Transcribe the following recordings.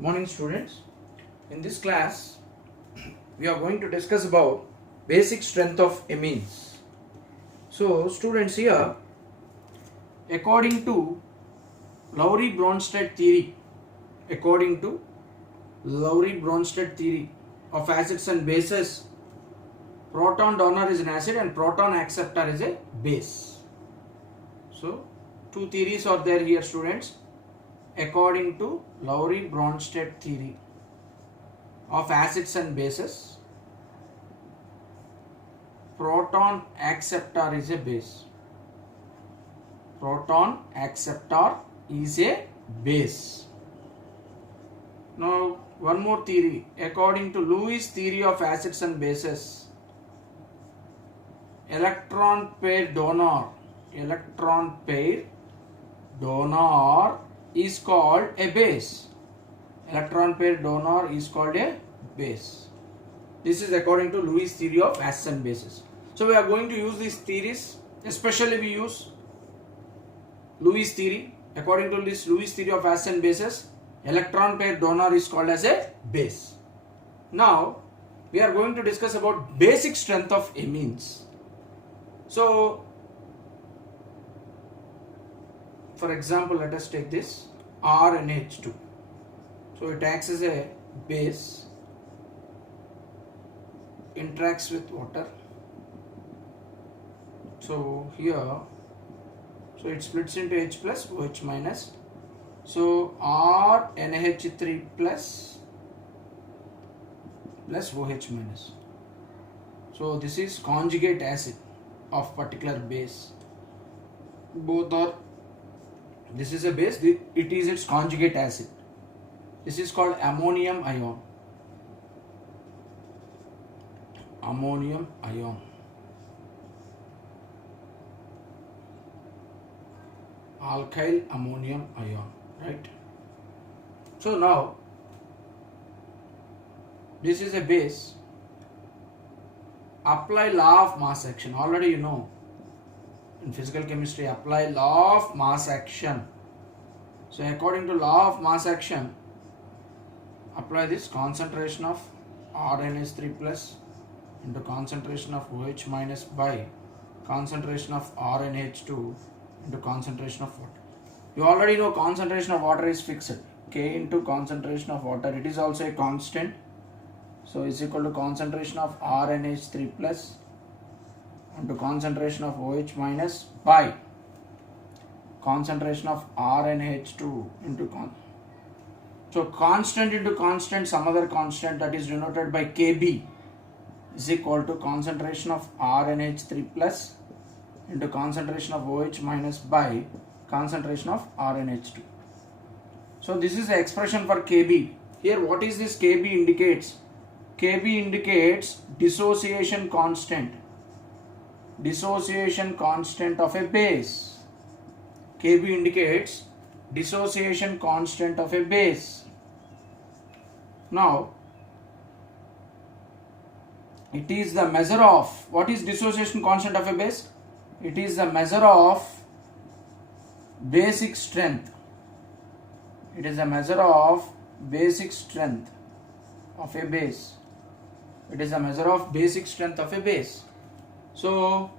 Morning students. In this class we are going to discuss about basic strength of amines. So students, here according to Lowry-Bronsted theory of acids and bases, proton donor is an acid and proton acceptor is a base. So two theories are there here students. According to Lowry-Bronsted theory of acids and bases, proton acceptor is a base. Proton acceptor is a base. Now one more theory. According to Lewis theory of acids and bases, electron pair donor is called a base. Electron pair donor is called a base. This is according to Lewis theory of acids and bases. So we are going to use these theories. Especially we use Lewis theory. According to this Lewis theory of acids and bases, electron pair donor is called as a base. Now we are going to discuss about basic strength of amines. So for example, let us take this RNH2. So it acts as a base, interacts with water. So here, so it splits into H plus OH minus. So RNH3 plus OH minus. So this is conjugate acid of particular base. Both are. This is a base, it is its conjugate acid. This is called ammonium ion. Ammonium ion. Alkyl ammonium ion, right? So now, this is a base. Apply law of mass action. Already you know. In physical chemistry, apply law of mass action. So according to law of mass action, apply this concentration of RNH3 plus into concentration of OH minus by concentration of RNH2 into concentration of water. You already know concentration of water is fixed. K into concentration of water, it is also a constant. So is equal to concentration of RNH3 plus into concentration of OH minus by concentration of RNH2 into so constant into constant, some other constant, that is denoted by Kb, is equal to concentration of RNH3 plus into concentration of OH minus by concentration of RNH2. So this is the expression for Kb. Here what is this Kb indicates? Kb indicates dissociation constant. Dissociation constant of a base. Kb indicates dissociation constant of a base. Now, it is the measure of, what is dissociation constant of a base? It is the measure of basic strength. It is a measure of basic strength of a base. It is a measure of basic strength of a base. So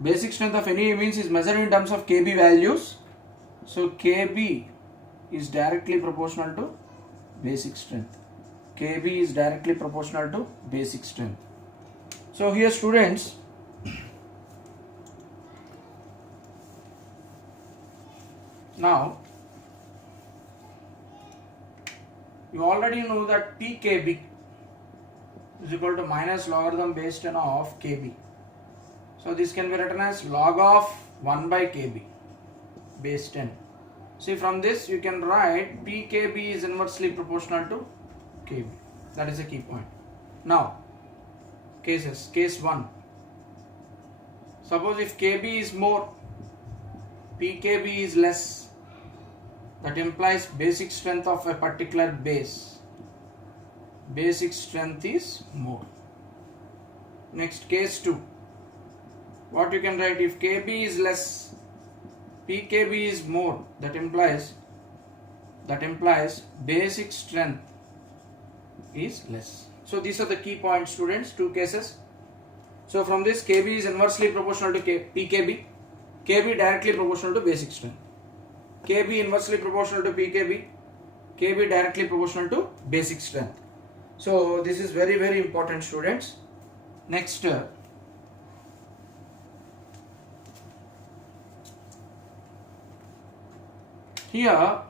basic strength of any amines is measured in terms of Kb values. So Kb is directly proportional to basic strength. Kb is directly proportional to basic strength. So here students, now you already know that pKb is equal to minus logarithm base 10 of Kb. So this can be written as log of 1 by Kb base 10. See, from this you can write pKb is inversely proportional to Kb. That is a key point. Now cases. Case 1. Suppose if Kb is more, pKb is less. That implies basic strength of a particular base. Basic strength is more. Next, case 2. What you can write, if Kb is less, pKb is more, that implies that implies basic strength is less. So these are the key points, students, two cases. So from this, Kb is inversely proportional to Pkb, Kb directly proportional to basic strength. Kb inversely proportional to Pkb, Kb directly proportional to basic strength. So this is very, very important, students. Next, here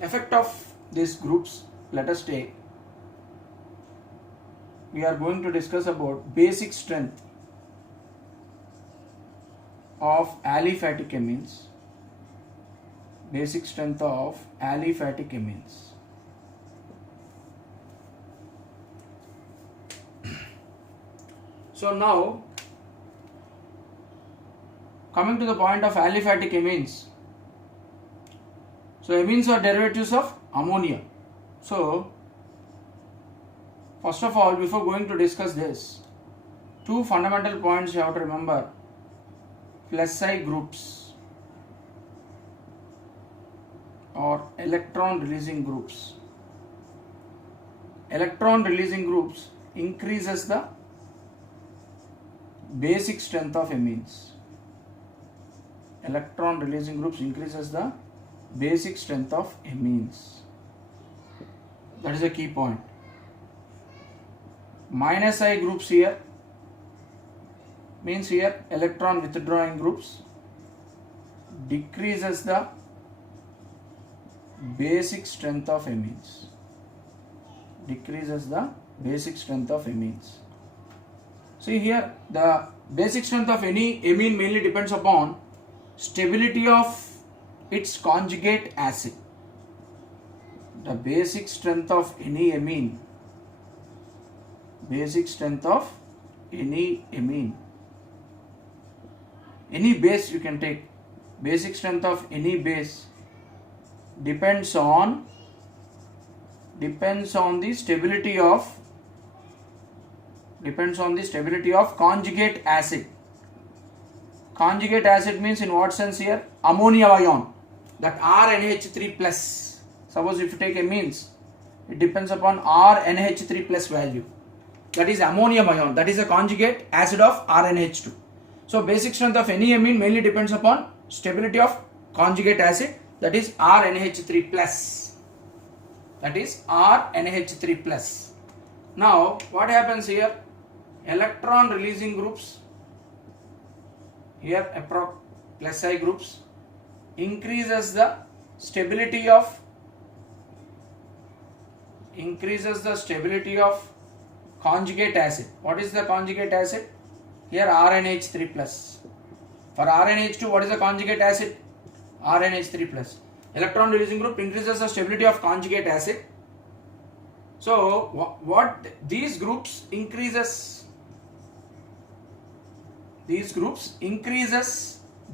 effect of these groups, let us take, we are going to discuss about basic strength of aliphatic amines, basic strength of aliphatic amines. So now, coming to the point of aliphatic amines, so amines are derivatives of ammonia. So first of all, before going to discuss this, two fundamental points you have to remember. Plus I groups or electron releasing groups. Electron releasing groups increases the basic strength of amines. Electron releasing groups increases the basic strength of amines. That is a key point. Minus I groups here means here electron withdrawing groups decreases the basic strength of amines. Decreases the basic strength of amines. See here, the basic strength of any amine mainly depends upon stability of its conjugate acid. The basic strength of any amine, basic strength of any amine, any base you can take, basic strength of any base depends on the stability of conjugate acid. Conjugate acid means in what sense here? Ammonia ion, that RNH3 plus. Suppose if you take amines, it depends upon RNH3 plus value. That is ammonium ion, that is a conjugate acid of RNH2. So basic strength of any amine mainly depends upon stability of conjugate acid, that is RNH3 plus. That is RNH3 plus. Now what happens here? Electron releasing groups, here plus I groups, increases the stability of conjugate acid. What is the conjugate acid? Here RNH3 plus. For RNH2, what is the conjugate acid? RNH3 plus. Electron releasing group increases the stability of conjugate acid. So what these groups increases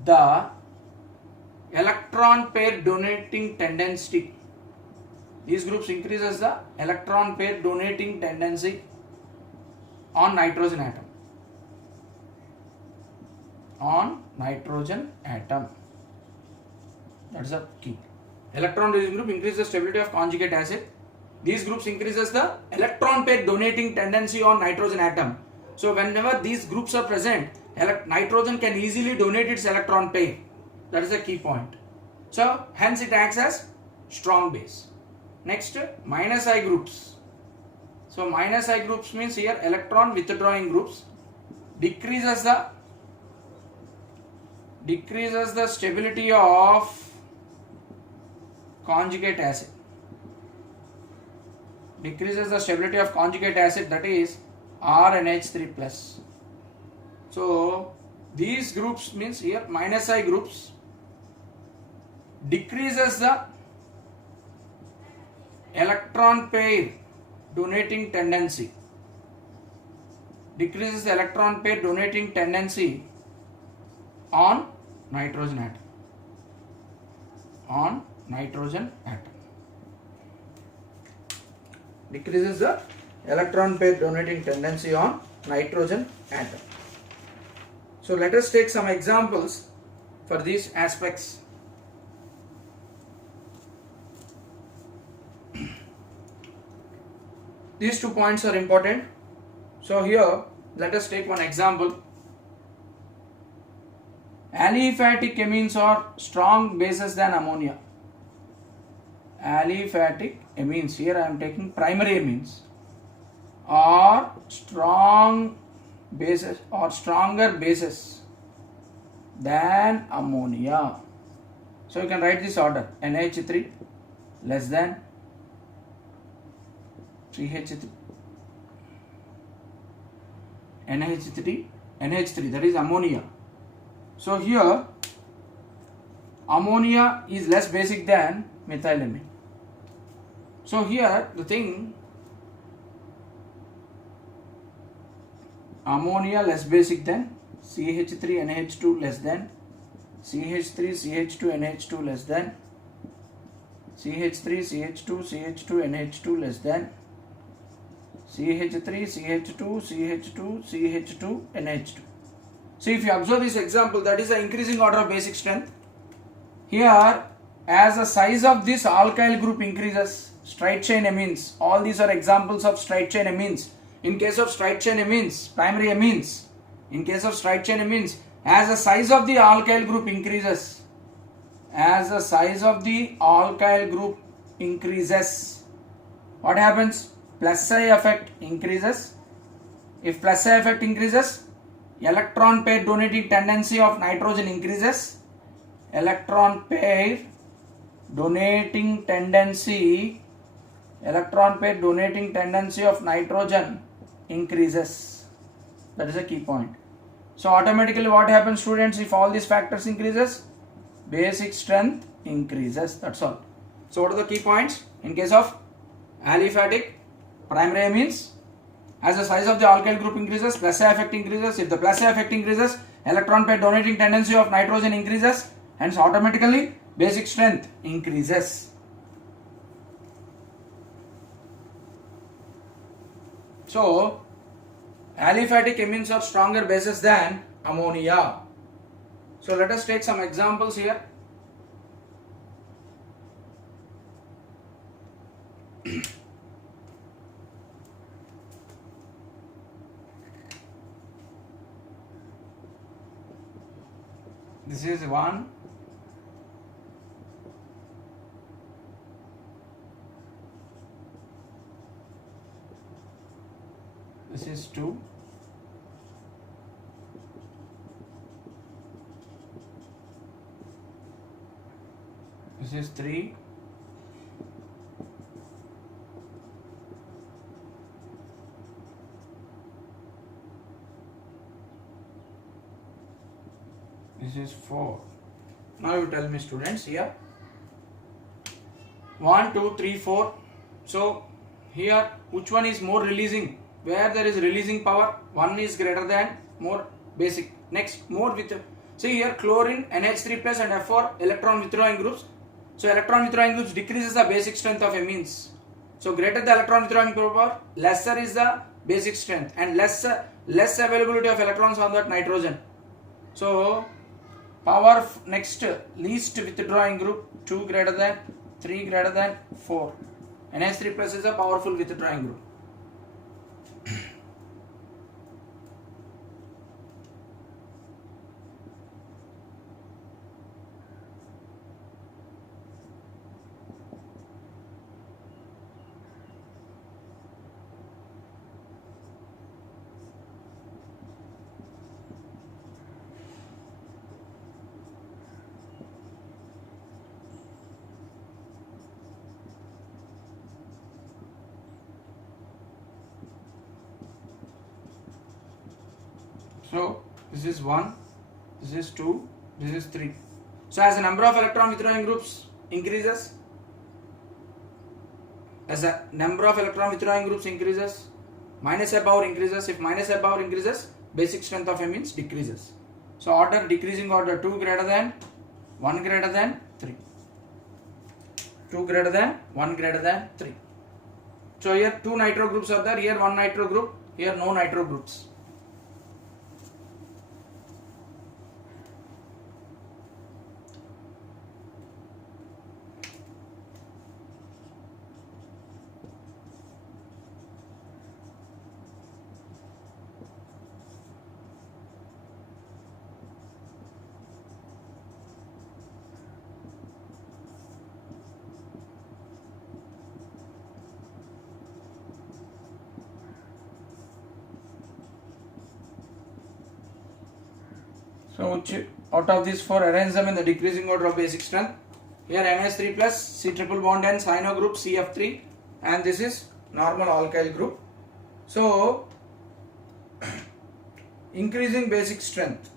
the electron pair donating tendency. These groups increases the electron pair donating tendency on nitrogen atom. On nitrogen atom. That is the key. Electron releasing group increases the stability of conjugate acid. These groups increases the electron pair donating tendency on nitrogen atom. So whenever these groups are present, nitrogen can easily donate its electron pair. That is the key point. So hence it acts as strong base. Next, minus I groups. So minus I groups means here electron withdrawing groups decreases the stability of conjugate acid. Decreases the stability of conjugate acid, that is RNH3 plus. So these groups means here minus I groups decreases the electron pair donating tendency. Decreases the electron pair donating tendency on nitrogen atom. On nitrogen atom. Decreases the electron pair donating tendency on nitrogen atom. So let us take some examples for these aspects. These 2 points are important. So here let us take one example. Aliphatic amines are strong bases than ammonia. Aliphatic amines, here I am taking primary amines, are strong bases or stronger bases than ammonia. So you can write this order: NH3 less than CH3, NH3, that is ammonia. So here ammonia is less basic than methylamine. So here the thing, ammonia less basic than CH3 NH2 less than CH3 CH2 NH2 less than CH3 CH2 CH2 NH2 less than CH3 CH2 CH2 CH2 NH2. So if you observe this example, that is the increasing order of basic strength. Here, as the size of this alkyl group increases, straight chain amines, all these are examples of straight chain amines. In case of straight chain amines, primary amines, in case of straight chain amines, as the size of the alkyl group increases, as the size of the alkyl group increases, what happens? Plus I effect increases. If plus I effect increases, electron pair donating tendency of nitrogen increases. Electron pair donating tendency of nitrogen increases. That is a key point. So automatically what happens, students, if all these factors increases? Basic strength increases. That's all. So what are the key points? In case of aliphatic primary amines, as the size of the alkyl group increases, plus I effect increases. If the plus I effect increases, electron pair donating tendency of nitrogen increases, hence automatically basic strength increases. So aliphatic amines are stronger bases than ammonia. So let us take some examples here. This is one. This is 2. This is 3. This is 4. Now you tell me, students, here 1, 2, 3, 4. So here which one is more releasing? Where there is releasing power, one is greater than, more basic. Next, more with, see here chlorine, NH3 plus and F4 electron withdrawing groups. So electron withdrawing groups decreases the basic strength of amines. So greater the electron withdrawing power, lesser is the basic strength and less availability of electrons on that nitrogen. So power next, least withdrawing group, 2 greater than, 3 greater than, 4. NH3 plus is a powerful withdrawing group. So this is 1, this is 2, this is 3. So as the number of electron withdrawing groups increases, minus A power increases. If minus A power increases, basic strength of amines decreases. So order, decreasing order, 2 greater than, 1 greater than, 3. 2 greater than, 1 greater than, 3. So here 2 nitro groups are there, here 1 nitro group, here no nitro groups. So which out of these four, arrange them in the decreasing order of basic strength. Here NH3 plus C triple bond and cyano group CF3, and this is normal alkyl group. So increasing basic strength.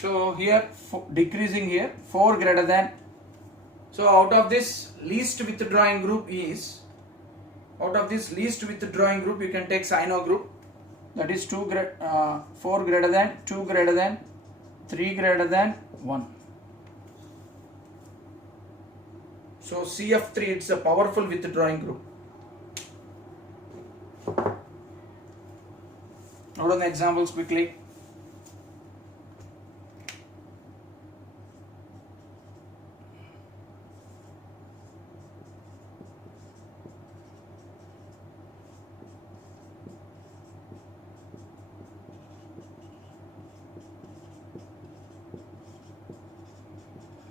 So here decreasing here 4 greater than. So out of this least withdrawing group is, out of this least withdrawing group you can take cyano group, that is 4 greater than, 2 greater than, 3 greater than 1. So CF3, it's a powerful withdrawing group. Note on the examples quickly.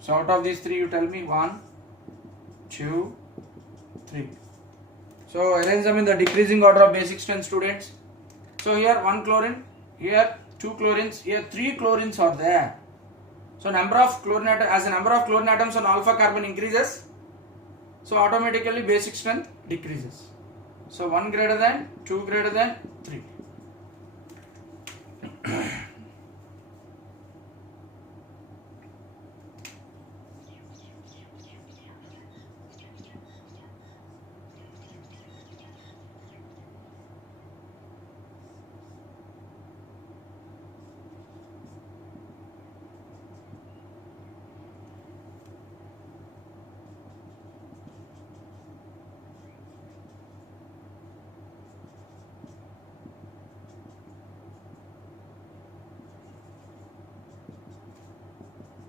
So out of these three, you tell me 1, 2, 3. So arrange them in the decreasing order of basic strength, students. So here 1 chlorine, here 2 chlorines, here 3 chlorines are there. So number of chlorine atoms, as the number of chlorine atoms on alpha carbon increases, so automatically basic strength decreases. So 1 greater than, 2 greater than, 3.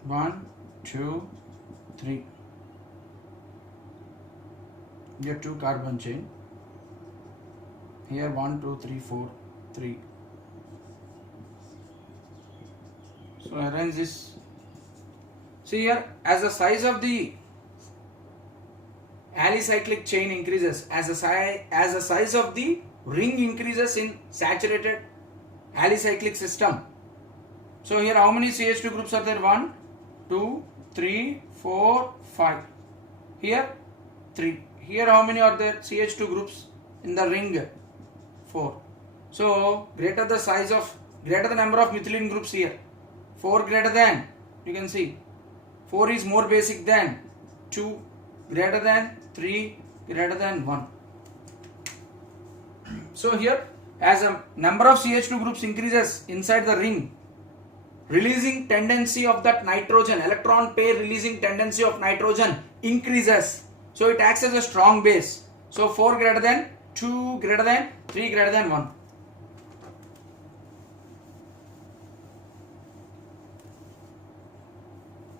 One, 2, 3. Here 2 carbon chain. Here 1, 2, 3, 4, 3. So arrange this. See here, as the size of the alicyclic chain increases, as the size of the ring increases in saturated alicyclic system. So here how many CH2 groups are there? 1, 2, 3, 4, 5. Here 3. Here how many are there? CH2 groups in the ring? 4. So greater the number of methylene groups here. 4 greater than, you can see 4 is more basic than 2, greater than 3, greater than 1. So here, as a number of CH2 groups increases inside the ring, releasing tendency of that nitrogen, electron pair releasing tendency of nitrogen increases. So it acts as a strong base. So 4 greater than, 2 greater than, 3 greater than 1.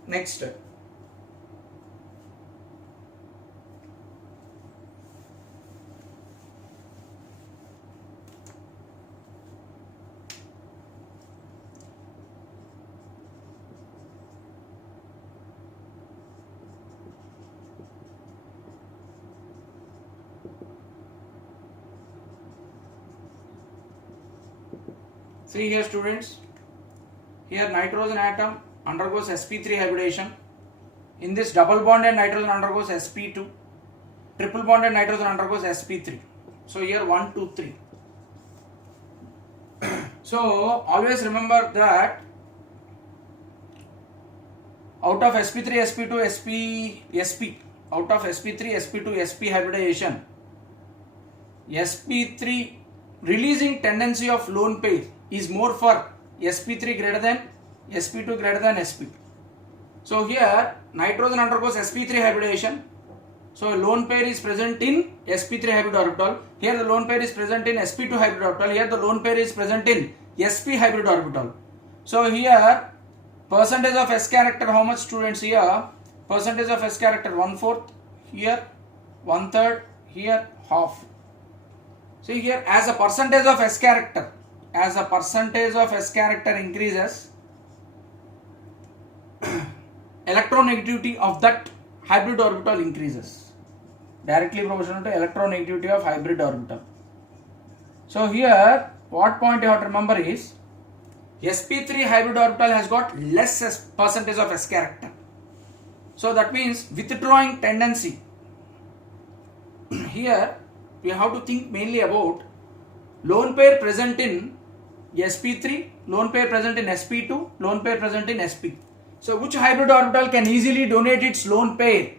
Next. See here students, here nitrogen atom undergoes sp3 hybridization. In this double bonded nitrogen undergoes sp2, triple bonded nitrogen undergoes sp3. So here 1, 2, 3. So always remember that out of sp3, sp2, sp, out of sp3, sp2, sp hybridization, sp3 releasing tendency of lone pair is more for sp3 greater than, sp2 greater than sp. So here nitrogen undergoes sp3 hybridization. So a lone pair is present in sp3 hybrid orbital. Here the lone pair is present in sp2 hybrid orbital. Here the lone pair is present in sp hybrid orbital. So here percentage of s character, how much students here? Percentage of s character 1/4, here 1/3, here half. See here, as a percentage of s character, increases, electronegativity of that hybrid orbital increases, directly proportional to electronegativity of hybrid orbital. So here what point you have to remember is, sp3 hybrid orbital has got less percentage of s character. So that means withdrawing tendency. Here we have to think mainly about lone pair present in sp3, lone pair present in sp2, lone pair present in sp. So which hybrid orbital can easily donate its lone pair?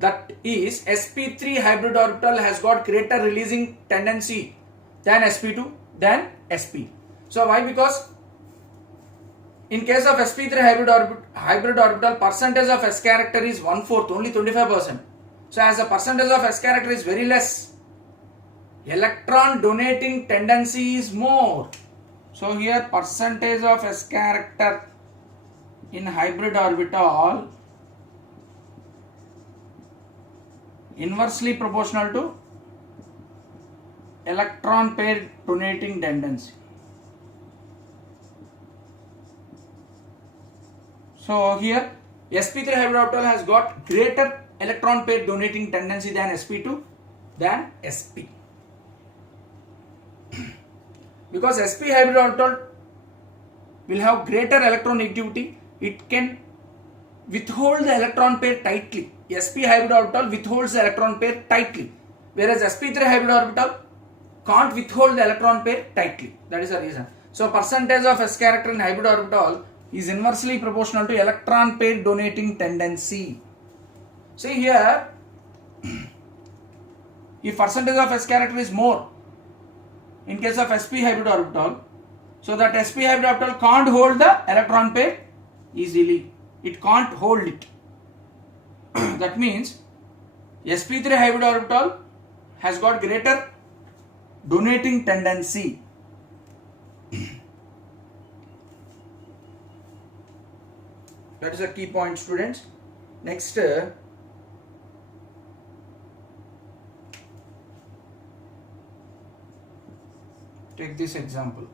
That is, sp3 hybrid orbital has got greater releasing tendency than sp2 than sp. So why? Because in case of sp3 hybrid orbital, percentage of s character is 1/4, only 25%. So as the percentage of s character is very less, electron donating tendency is more. So here percentage of s character in hybrid orbital inversely proportional to electron pair donating tendency. So here sp3 hybrid orbital has got greater electron pair donating tendency than sp2 than sp. Because sp hybrid orbital will have greater electron negativity, it can withhold the electron pair tightly. sp hybrid orbital withholds the electron pair tightly, whereas sp3 hybrid orbital can't withhold the electron pair tightly. That is the reason. So percentage of s character in hybrid orbital is inversely proportional to electron pair donating tendency. See here, if percentage of s character is more in case of sp hybrid orbital, so that sp hybrid orbital can't hold the electron pair easily. It can't hold it. That means sp3 hybrid orbital has got greater donating tendency. That is a key point, students. Next, take this example.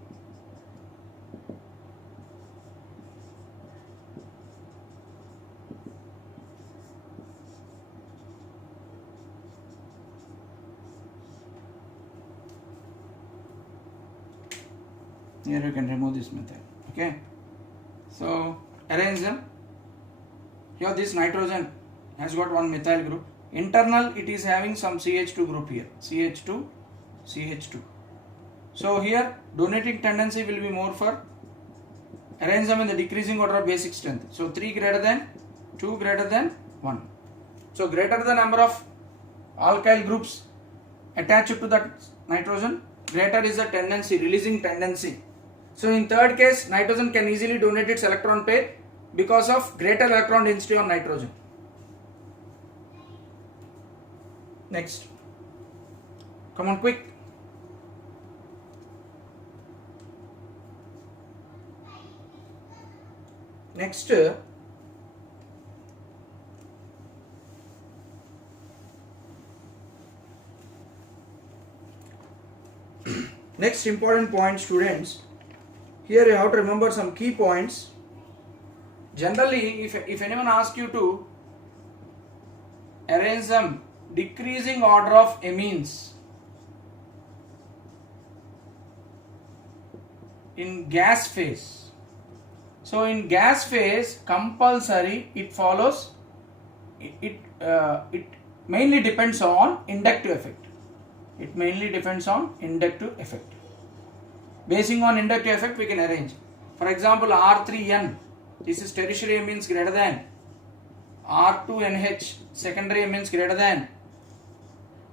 Here you can remove this method. Okay. So arrange them. Here this nitrogen has got one methyl group. Internal it is having some CH2 group here. CH2, CH2. So here donating tendency will be more for arrange them in the decreasing order of basic strength. So 3 greater than, 2 greater than 1. So greater the number of alkyl groups attached to that nitrogen, greater is the tendency, releasing tendency. So in third case, nitrogen can easily donate its electron pair because of greater electron density on nitrogen. Next. Come on, quick. Next, next important point, students. Here you have to remember some key points. Generally, if anyone asks you to arrange some decreasing order of amines in gas phase. So in gas phase, compulsory it follows. It mainly depends on inductive effect. It mainly depends on inductive effect. Basing on inductive effect, we can arrange. For example, R3N, this is tertiary amines greater than R2NH, secondary amines greater than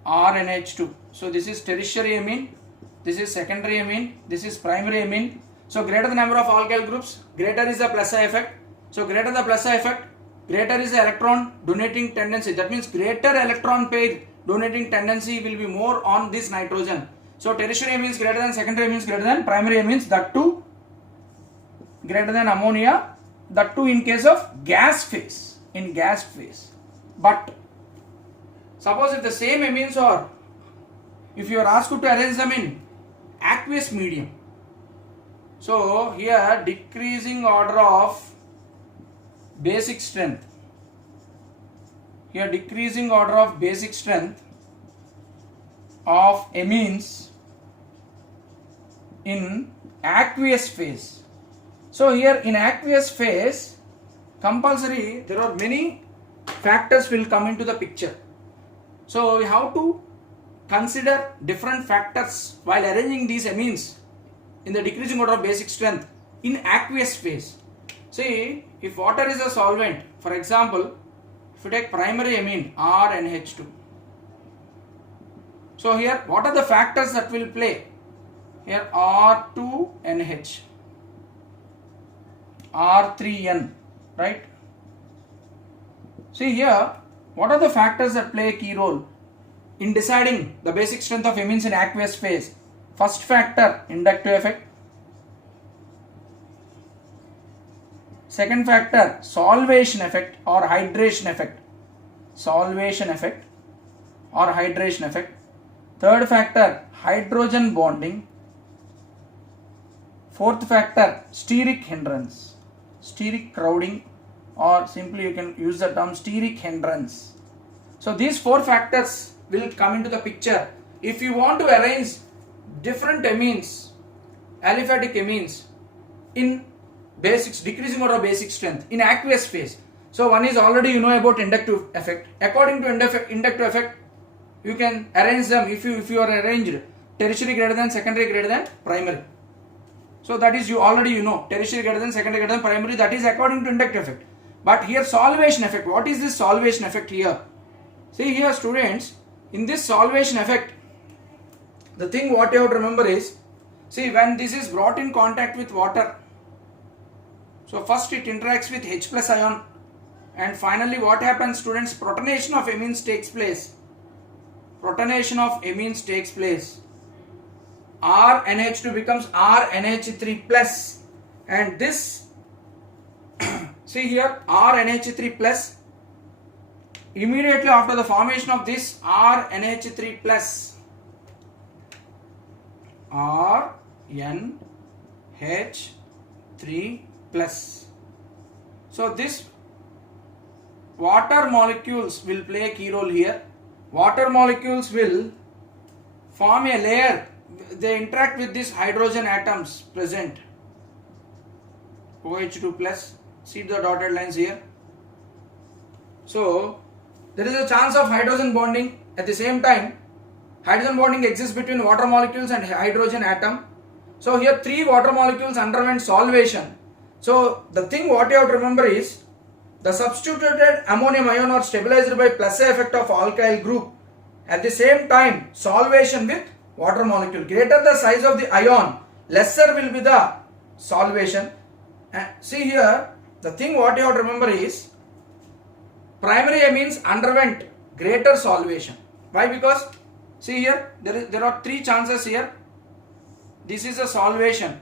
RNH2. So this is tertiary amine, this is secondary amine, this is primary amine. So greater the number of alkyl groups, greater is the plus I effect. So greater the plus I effect, greater is the electron donating tendency. That means greater electron pair donating tendency will be more on this nitrogen. So tertiary amines greater than, secondary amines greater than, primary amines, that too greater than ammonia, that too in case of gas phase, in gas phase. But suppose if the same amines are, if you are asked to arrange them in aqueous medium, so here decreasing order of basic strength, here decreasing order of basic strength of amines in aqueous phase. So here in aqueous phase, compulsory there are many factors will come into the picture. So we have to consider different factors while arranging these amines in the decreasing order of basic strength in aqueous phase. See, if water is a solvent, for example, if you take primary amine RNH2. So here, what are the factors that will play? Here R2NH, R3N, right? See here, what are the factors that play a key role in deciding the basic strength of amines in aqueous phase? First factor, inductive effect. Second factor, solvation effect or hydration effect. Solvation effect or hydration effect. Third factor, hydrogen bonding. Fourth factor, steric hindrance, steric crowding, or simply you can use the term steric hindrance. So these four factors will come into the picture if you want to arrange different amines, aliphatic amines in basics, decreasing order of basic strength in aqueous phase. So one is already you know about inductive effect. According to inductive effect, you can arrange them if you are arranged tertiary greater than secondary greater than primary. So that is you already you know tertiary greater than secondary greater than primary, that is according to inductive effect. But here solvation effect, what is this solvation effect here? See here students, in this solvation effect, the thing what you have to remember is, see when this is brought in contact with water, so first it interacts with H plus ion and finally what happens students, protonation of amines takes place. Protonation of amines takes place. RNH2 becomes RNH3 plus and this see here RNH3 plus, immediately after the formation of this RNH3 plus, RNH3 plus. So this water molecules will play a key role here. Water molecules will form a layer, they interact with these hydrogen atoms present, OH2 plus, see the dotted lines here. So there is a chance of hydrogen bonding. At the same time, hydrogen bonding exists between water molecules and hydrogen atom. So here three water molecules underwent solvation. So the thing what you have to remember is, the substituted ammonium ion are stabilized by plus A effect of alkyl group. At the same time, solvation with water molecule. Greater the size of the ion, lesser will be the solvation. And see here, the thing what you have to remember is, primary amines underwent greater solvation. Why? Because see here, there are three chances here. This is a solvation.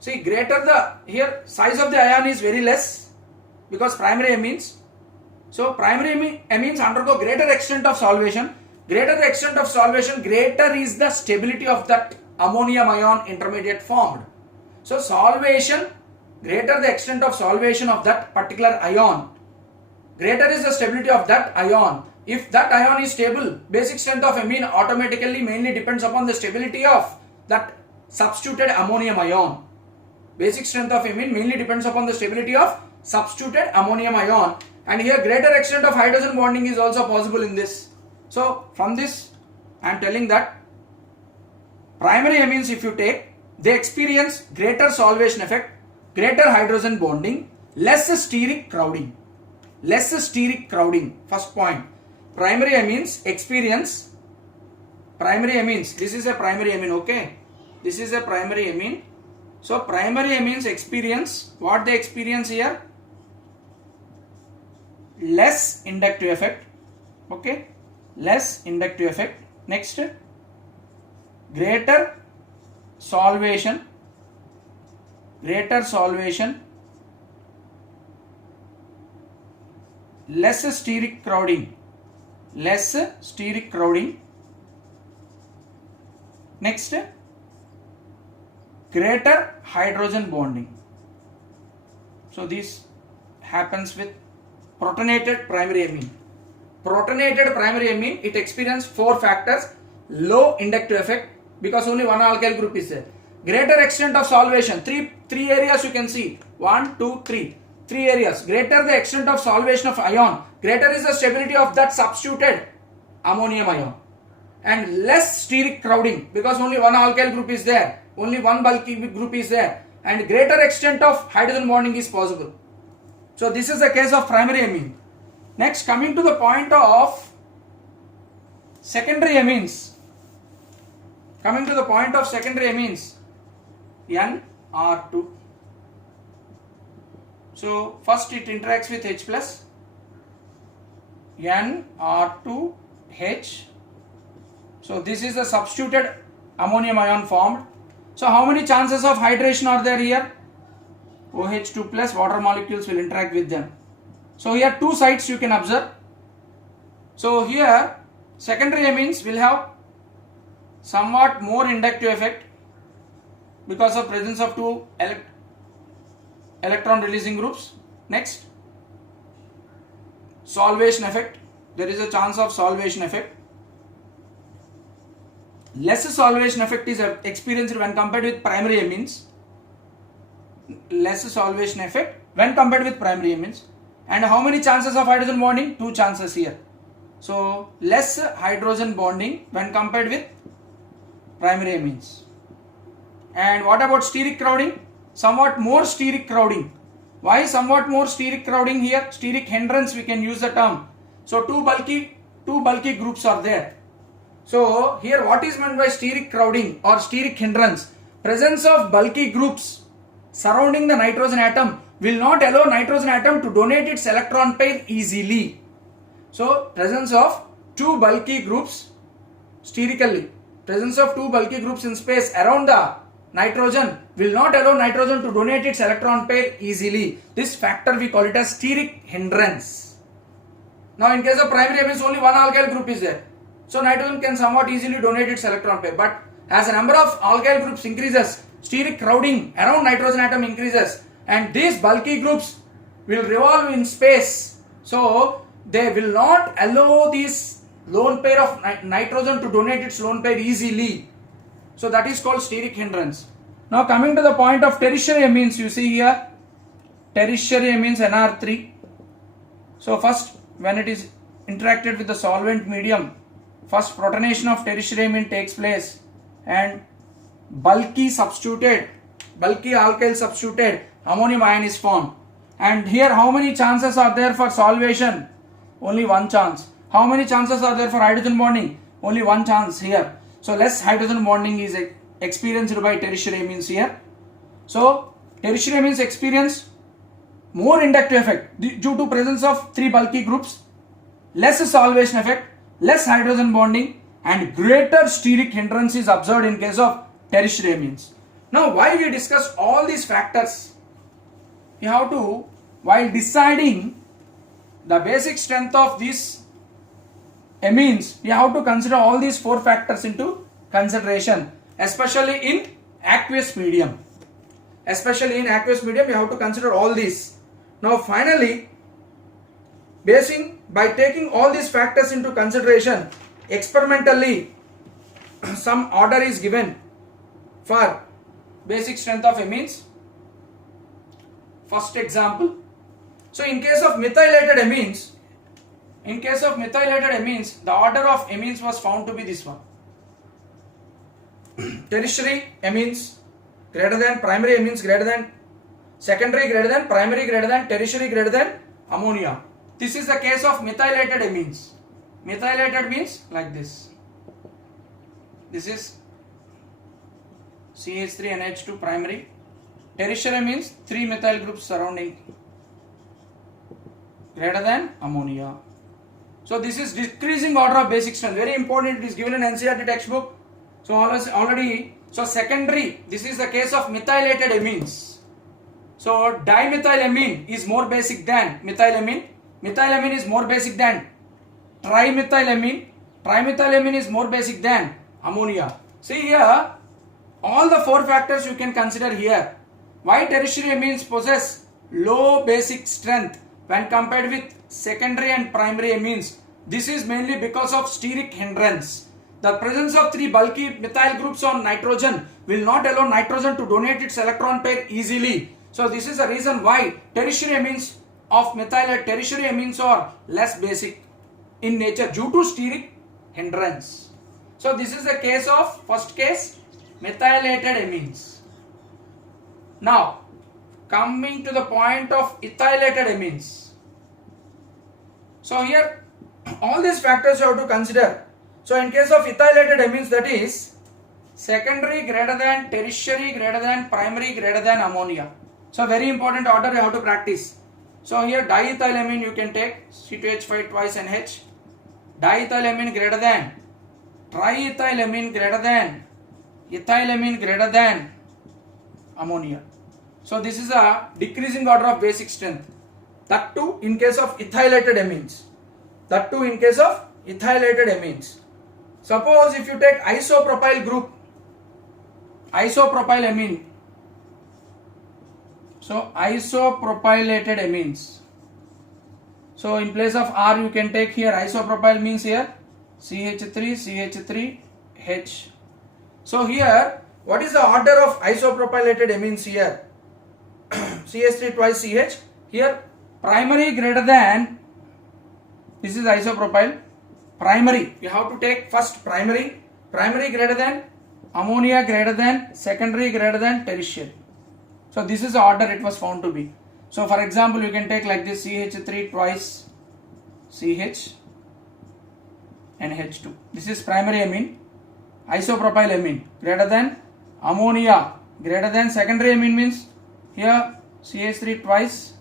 See, greater the here size of the ion is very less because primary amines. So primary amines undergo greater extent of solvation. Greater the extent of solvation, greater is the stability of that ammonium ion intermediate formed. So solvation, greater the extent of solvation of that particular ion, greater is the stability of that ion. If that ion is stable, basic strength of amine automatically mainly depends upon the stability of that substituted ammonium ion. Basic strength of amine mainly depends upon the stability of substituted ammonium ion, and here greater extent of hydrogen bonding is also possible in this. So from this I am telling that primary amines, if you take, they experience greater solvation effect, greater hydrogen bonding, less steric crowding. Less steric crowding, first point. Primary amines experience, primary amines, this is a primary amine, okay? This is a primary amine. So primary amines experience, what they experience here? Less inductive effect, okay? Less inductive effect. Next, greater solvation, less steric crowding, Next, greater hydrogen bonding. So this happens with protonated primary amine. Protonated primary amine, it experiences four factors. Low inductive effect because only one alkyl group is there. Greater extent of solvation, three three areas you can see. 1, 2, 3. 3 areas. Greater the extent of solvation of ion, greater is the stability of that substituted ammonium ion. And less steric crowding, because only one alkyl group is there, only one bulky group is there, and greater extent of hydrogen bonding is possible. So this is the case of primary amine. Next, coming to the point of secondary amines. Coming to the point of secondary amines, NR2. So first it interacts with H plus, NR2H. So this is the substituted ammonium ion formed. So how many chances of hydration are there here? OH2 plus water molecules will interact with them. So here two sites you can observe. So here secondary amines will have somewhat more inductive effect because of presence of two electron releasing groups. Next, solvation effect. There is a chance of solvation effect. Less solvation effect is experienced when compared with primary amines. Less solvation effect when compared with primary amines. And how many chances of hydrogen bonding? 2 chances here. So less hydrogen bonding when compared with primary amines. And what about steric crowding? Somewhat more steric crowding. Why somewhat more steric crowding here? Steric hindrance, we can use the term. So two bulky groups are there. So here what is meant by steric crowding or steric hindrance? Presence of bulky groups surrounding the nitrogen atom will not allow nitrogen atom to donate its electron pair easily. So presence of two bulky groups sterically, presence of two bulky groups in space around the nitrogen will not allow nitrogen to donate its electron pair easily. This factor we call it as steric hindrance. Now in case of primary amines, only one alkyl group is there. So nitrogen can somewhat easily donate its electron pair. But as the number of alkyl groups increases, steric crowding around nitrogen atom increases, and these bulky groups will revolve in space. So they will not allow this lone pair of nitrogen to donate its lone pair easily. So that is called steric hindrance. Now coming to the point of tertiary amines, you see here tertiary amines NR3. So first, when it is interacted with the solvent medium, first protonation of tertiary amine takes place and bulky alkyl substituted ammonium ion is formed. And here how many chances are there for solvation? Only one chance. How many chances are there for hydrogen bonding? Only one chance here. So less hydrogen bonding is experienced by tertiary amines here. So tertiary amines experience more inductive effect due to presence of three bulky groups, less solvation effect, less hydrogen bonding, and greater steric hindrance is observed in case of tertiary amines. Now why we discussed all these factors? You have to, while deciding the basic strength of these amines, you have to consider all these 4 factors into consideration, especially in aqueous medium. Especially in aqueous medium, you have to consider all these. Now finally, by taking all these factors into consideration, experimentally some order is given for basic strength of amines. First example. So in case of methylated amines, the order of amines was found to be this one. Tertiary amines greater than primary amines greater than secondary greater than primary greater than tertiary greater than ammonia. This is the case of methylated amines. Methylated means like this. This is CH3NH2 primary. Tertiary means 3 methyl groups surrounding greater than ammonia. So this is decreasing order of basic strength. Very important. It is given in NCERT textbook. So already. So secondary. This is the case of methylated amines. So dimethylamine is more basic than methylamine. Methylamine is more basic than trimethylamine. Trimethylamine is more basic than ammonia. See here, all the 4 factors you can consider here. Why tertiary amines possess low basic strength when compared with secondary and primary amines? This is mainly because of steric hindrance. The presence of three bulky methyl groups on nitrogen will not allow nitrogen to donate its electron pair easily. So this is the reason why tertiary amines of methylate tertiary amines are less basic in nature due to steric hindrance. So this is the case of first case, methylated amines. Now coming to the point of ethylated amines. So here all these factors you have to consider. So in case of ethylated amines, that is secondary greater than tertiary greater than primary greater than ammonia. So very important order you have to practice. So here diethylamine you can take C2H5 twice NH. Diethylamine greater than, triethylamine greater than, ethylamine greater than ammonia. So this is a decreasing order of basic strength. That too in case of ethylated amines. That too in case of ethylated amines. Suppose if you take isopropyl group, isopropyl amine. So isopropylated amines. So in place of R you can take here isopropyl means here CH3, CH3H. So here what is the order of isopropylated amines here? CH3 twice CH. Here primary greater than, this is isopropyl, primary. You have to take first primary, primary greater than, ammonia greater than, secondary greater than, tertiary. So this is the order it was found to be. So for example you can take like this CH3 twice CH and H2. This is primary amine, isopropyl amine greater than, ammonia greater than, secondary amine means here CH3 twice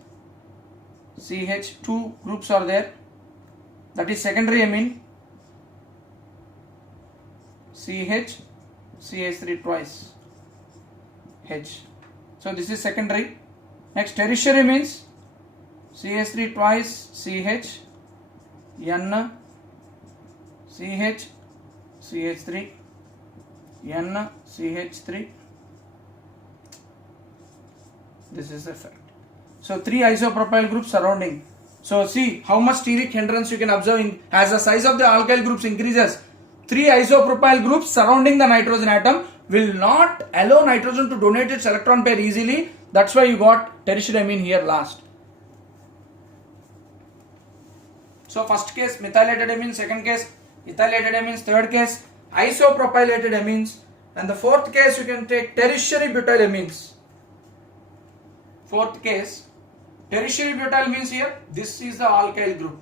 CH2 groups are there, that is secondary amine, CH CH3 twice H. So this is secondary. Next tertiary means CH3 twice CH N CH CH3 N CH3. This is the fact. So three isopropyl groups surrounding. So see how much steric hindrance you can observe in, as the size of the alkyl groups increases. Three isopropyl groups surrounding the nitrogen atom will not allow nitrogen to donate its electron pair easily. That's why you got tertiary amine here last. So first case methylated amines, second case ethylated amines, third case isopropylated amines, and the fourth case you can take tertiary butyl amines. Fourth case tertiary butyl means here this is the alkyl group.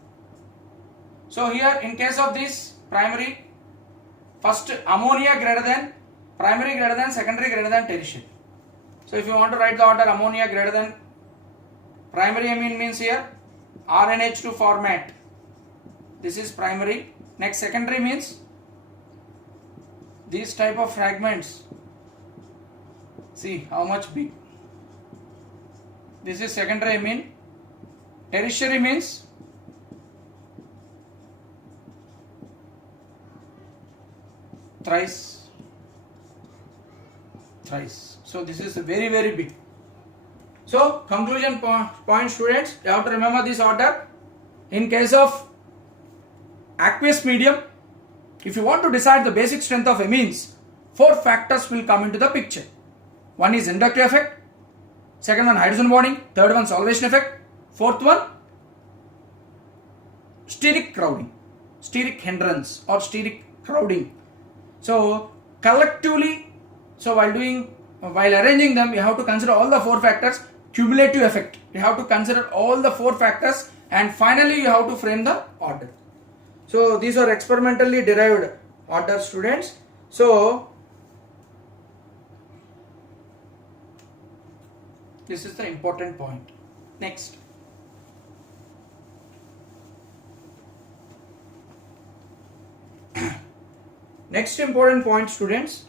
So here in case of this primary, first ammonia greater than, primary greater than, secondary greater than, tertiary. So if you want to write the order, ammonia greater than, primary amine means here RNH2 format. This is primary. Next secondary means these type of fragments. See how much big. This is secondary amine. Tertiary means thrice. So this is very big. So conclusion point students, you have to remember this order. In case of aqueous medium, if you want to decide the basic strength of amines, four factors will come into the picture. One is inductive effect, second one hydrogen bonding, third one solvation effect, fourth one steric crowding, steric hindrance or steric crowding. So collectively, so while arranging them, you have to consider all the four factors. Cumulative effect, you have to consider all the four factors, and finally you have to frame the order. So these are experimentally derived order students. So this is the important point. Next, next important point students,